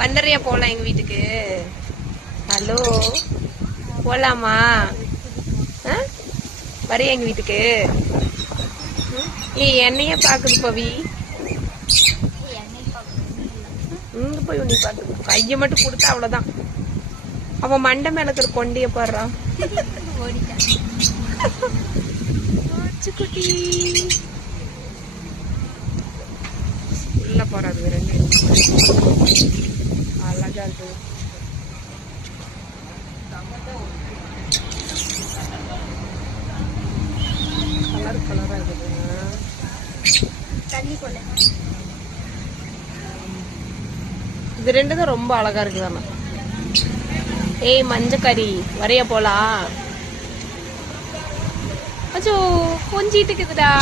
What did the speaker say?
வந்துடுறியா போலாம் எங்க வீட்டுக்கு? ஹலோ, போலாமா? வரையா எங்க வீட்டுக்கு? என்னையே பாக்குது பவி. இங்க போய் உன்னை பாக்குது. கைய மட்டும் கொடுத்தா அவ்வளவுதான். அவன் மண்டை மேல இருக்கிற கொண்டைய போடுறான். குட்டி உள்ள போறாது. ரெண்டு அழகா இருக்கு. கலர் கலரா இருக்குதுங்க. இது ரெண்டு தான் ரொம்ப அழகா இருக்குதாண்ணா. ஏய் மஞ்சக்கறி, வரைய போலாம். அச்சோ கொஞ்சிட்டு இருக்குதுடா.